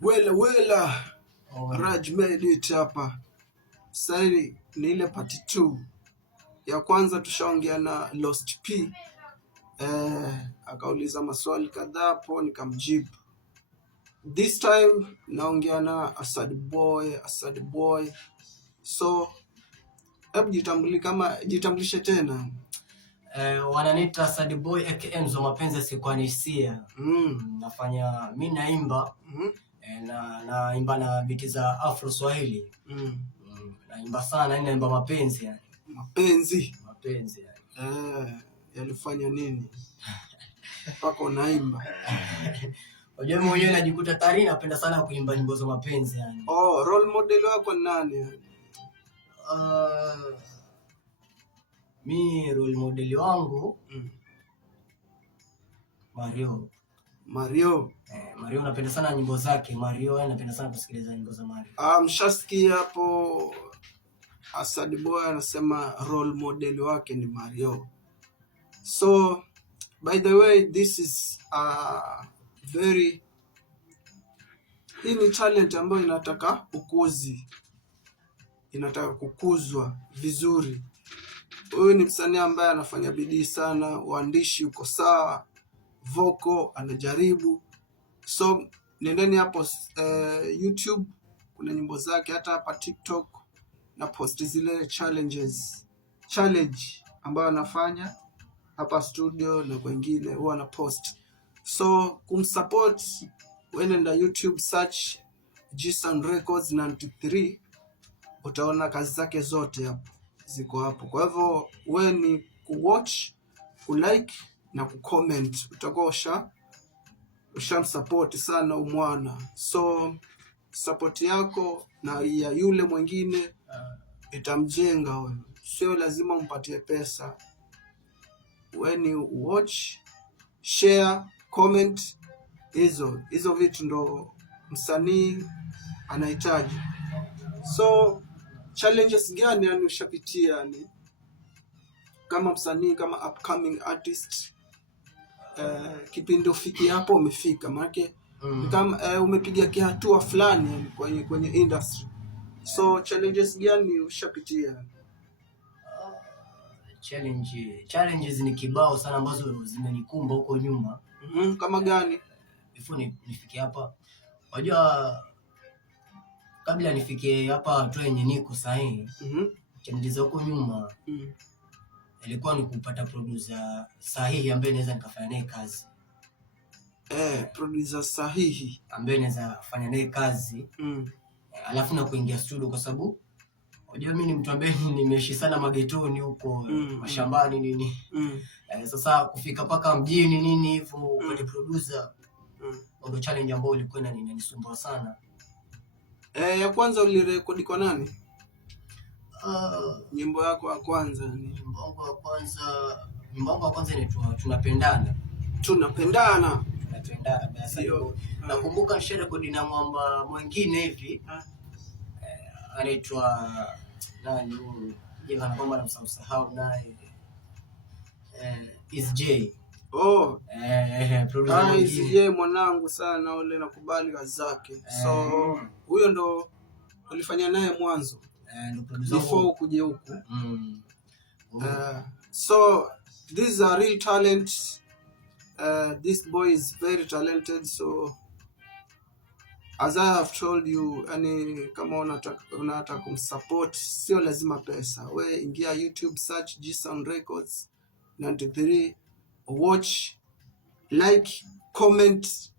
Wela Raj made it hapa. Sasa ni ile part 2. Ya kwanza tushaongea na Lost P. Akauliza maswali kadhaa hapo nikamjibu. This time naongea na Asad Boy. So hebu jitambulishe tena. Wananiita Asad Boy aka Mzo Mapenzi Sikwanisia. Nafanya mimi naimba. Naimba na biti za Afro Swahili. Naimba sana, naimba mapenzi yani. Mapenzi yani. Yalifanya nini? Pako naimba. Unajua mwenyewe najikuta tayari napenda sana kuimba nyimbo za mapenzi yani. Role model wako nani? Mi role model wangu Mario. Mario napenda sana nyimbo zake. Mario napenda sana kusikiliza nyimbo za Mario. Mshasikia hapo Asad Boy anasema role model wake ni Mario. So by the way, this is hii ni talent ambayo inataka ukuzi. Inataka kukuzwa vizuri. Huyu ni msanii ambaye anafanya bidii sana, uandishi uko sawa, vocal anajaribu. So nendeni hapo YouTube kuna nyimbo zake, hata hapa TikTok na post zile challenge ambayo anafanya hapa studio na kwingine huwa na post. So kumsupport, nenda YouTube search G-Sound Records 93, utaona kazi zake zote hapo ziko hapo. Kwa hivyo wewe ni kuwatch, kulike na kucomment, utakuwa ushamsupport sana umwana. So support yako na ya yule mwingine itamjenga wewe. Sio lazima umpatie pesa. Wewe ni watch, share, comment, hizo vitu ndo msanii anahitaji. So challenges gani yani ushapitia yani kama msanii, kama upcoming artist? Kipindi ufiki hapo umefika, maana kama umepiga kihatua fulani kwenye industry. So challenges gani ushapitia? Challenges ni kibao sana ambazo zimenikumba huko nyuma. Kama gani? Before nifikie hapa. Unajua kabla nifikie hapa hatua yenye niko sahihi. Challenges huko nyuma ilikuwa ni kupata producer sahihi ambaye naweza nikafanya naye kazi. Producer sahihi ambaye naweza fanya naye kazi. Alafu na kuingia studio, kwa sababu unajua mimi ni mtu ambaye nimeishi sana magetoni huko, mashambani nini. Sasa kufika paka mjini nini hivyo kwa producer ndio challenge ambayo ilikuwa inanisumbua sana. Ya kwanza ulirekodi kwa nani? Nyimbo yako ya kwanza ni nyimbo yangu ya kwanza inaitwa Tunapendana. Basi nakumbuka nisharekodi na mwamba mwingine hivi anaitwa nani huyu, jina na kwamba namsahau naye, is J. Producer is J mwanangu sana ule, nakubali kazi zake. So huyo ndo ulifanya naye mwanzo before ukuje huku. So these are real talent. This boy is very talented. So as I have told you, yani kama unataka kumsupport, sio lazima pesa. We ingia YouTube, search G-Sound Records 93, watch, like, comment,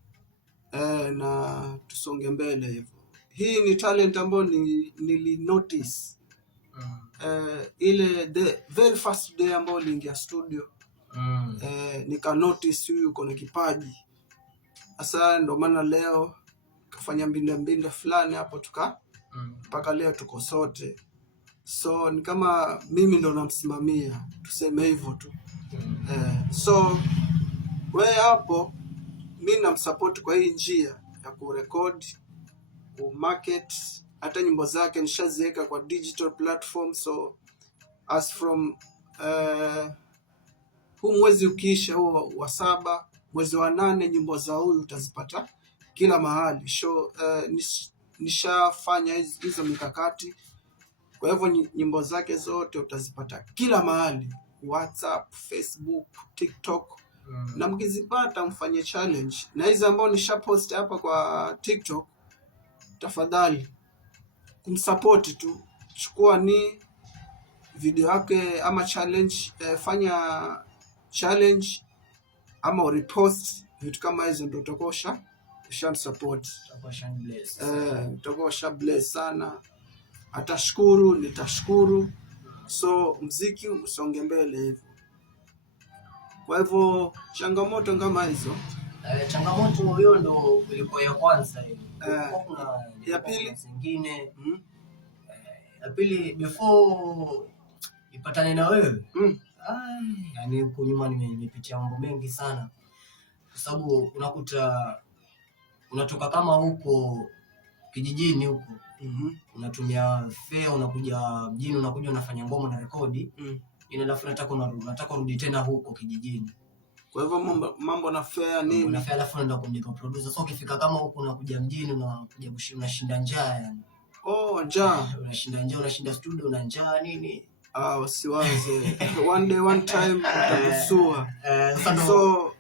na tusonge mbele hivyo. Hii ni talent ambayo nili notice ile the very first day ambayo niliingia studio. Nika notice huyu uko na kipaji. Sasa ndo maana leo kafanya mbinde fulani hapo mpaka leo tuko sote. So ni kama mimi ndo namsimamia, tuseme hivyo tu. So wewe hapo mimi namsupport kwa hii njia ya kurecord, kumarket, hata nyimbo zake nishaziweka kwa digital platform. So as from huu mwezi ukiisha, huo wa 7, mwezi wa 8, nyimbo za huyu utazipata kila mahali. Nishafanya hizo mikakati. Kwa hivyo nyimbo zake zote utazipata kila mahali, WhatsApp, Facebook, TikTok. Na mkizipata mfanye challenge. Na hizi ambao nishapost hapa kwa TikTok, tafadhali kumsupport tu. Chukua ni video yake ama challenge, fanya challenge ama repost vitu kama hizo, ndio utakuwa ushamsupport. Utakuwa ushabless sana. Atashukuru, nitashukuru. So mziki usonge mbele hivyo. Kwa hivyo changamoto kama hizo, changamoto hiyo ndo ilikuwa ya kwanza hiyo. Ya pili zingine ya pili before ipatane na wewe yani huko nyuma nimepitia mambo mengi sana, kwa sababu unakuta unatoka kama huko kijijini huko unatumia fare, unakuja mjini, unakuja unafanya ngoma na rekodi alafu nataka urudi tena huko kijijini. Kwa hivyo mambo na fare nini, na fare alafu unaenda kumlipa producer. So ukifika kama huko unakuja mjini, unakuja unashinda njaa yani. Njaa. Unashinda njaa, unashinda studio na njaa nini. Wasiwaze. One day one time utakusua. So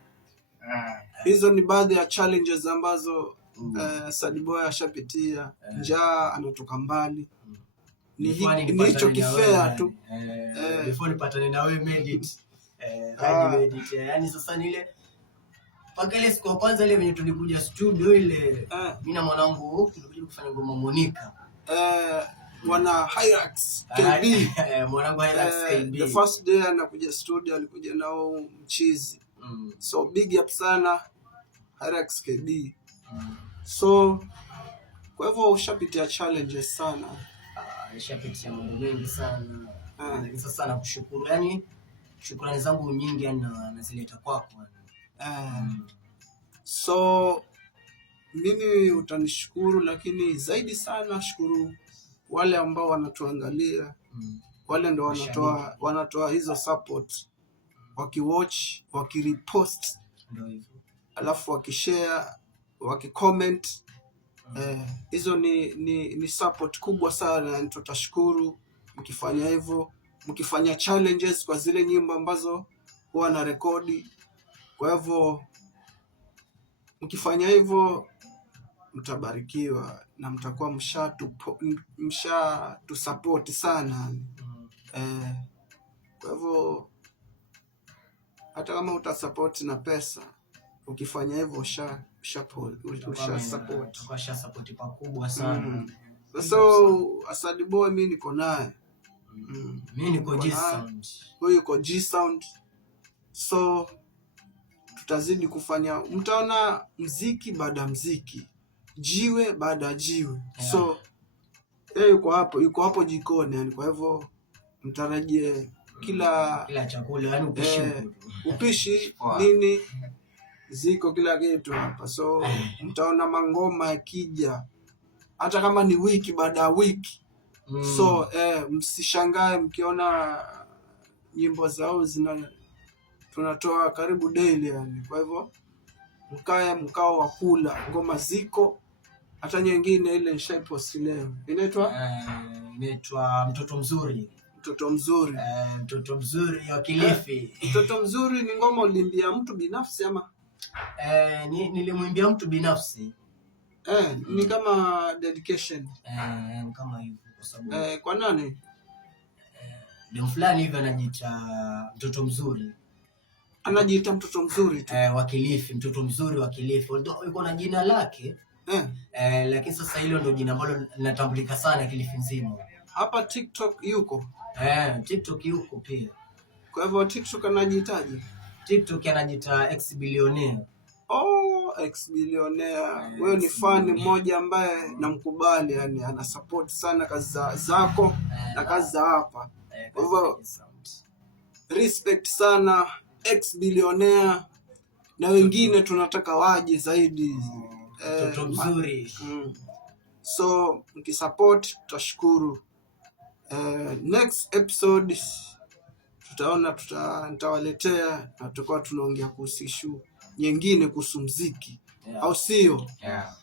hizo ni baadhi ya challenges ambazo Sadboy ashapitia. Njaa, anatoka mbali. Ni hicho kifea tu. Before nipatane na wewe Medit. Yani sasa nile paka ile siku ya kwanza ile venye tulikuja studio ile, mimi na mwanangu tulikuja kufanya ngoma Monica. Wana Hyrax KB. Mwanangu Hyrax KB. The first day anakuja studio alikuja nao Mchizi. So big up sana Hyrax KB. So kwa hivyo ushapitia challenges sana. Nishapitia mambo mengi sana. Sasa nakushukuru. Yani shukrani zangu nyingi nazileta kwako. So mimi utanishukuru, lakini zaidi sana shukuru wale ambao wanatuangalia. Wale ndo wanatoa hizo support, wakiwatch, wakirepost, alafu wakishare, wakicomment. Hizo ni support kubwa sana. Tutashukuru mkifanya hivyo, mkifanya challenges kwa zile nyimbo ambazo huwa na rekodi. Kwa hivyo mkifanya hivyo mtabarikiwa na mtakuwa msha tu support sana. Kwa hivyo hata kama utasupport na pesa, ukifanya hivyo usha support pakubwa sana. So Sadboy mimi niko naye. Mimi niko G-Sound. Huyu yuko G-Sound. So tutazidi kufanya, mtaona mziki baada mziki, jiwe baada jiwe. So yuko hapo jikoni yani. Kwa hivyo mtarajie kila chakula yani upishi nini ziko kila kitu hapa. So mtaona mangoma yakija hata kama ni wiki baada ya wiki. So msishangae mkiona nyimbo zao tunatoa karibu daily yani. Kwa hivyo mkao wa kula ngoma ziko. Hata nyingine ile nishaipost leo inaitwa Mtoto Mzuri. Mtoto Mzuri wa Kilifi. Mtoto Mzuri ni ngoma ulimbia mtu binafsi ama? Nilimwimbia mtu binafsi. Ni kama dedication. Kama hivyo kwa sababu kwa nani? Ndio fulani hivi anajiita Mtoto Mzuri. Anajiita Mtoto Mzuri tu. Wa Kilifi, Mtoto Mzuri wa Kilifi. Ndio yuko na jina lake. Lakini sasa hilo ndio jina ambalo linatambulika sana Kilifi nzima. Hapa TikTok yuko. TikTok yuko pia. Kwa hivyo TikTok anajiitaje? TikTok anajiita X Billionaire. X Billionaire. Wewe ni fan mmoja ambaye namkubali yani, ana support sana kazi zako na kazi za hapa. Kwa hivyo respect sana X Billionaire, na wengine tunataka waje zaidi. Mtoto Mzuri. So mkisupport tutashukuru. Next episode nitawaletea na tutakuwa tunaongea kuhusu issue nyingine kuhusu muziki. au sio? Yeah.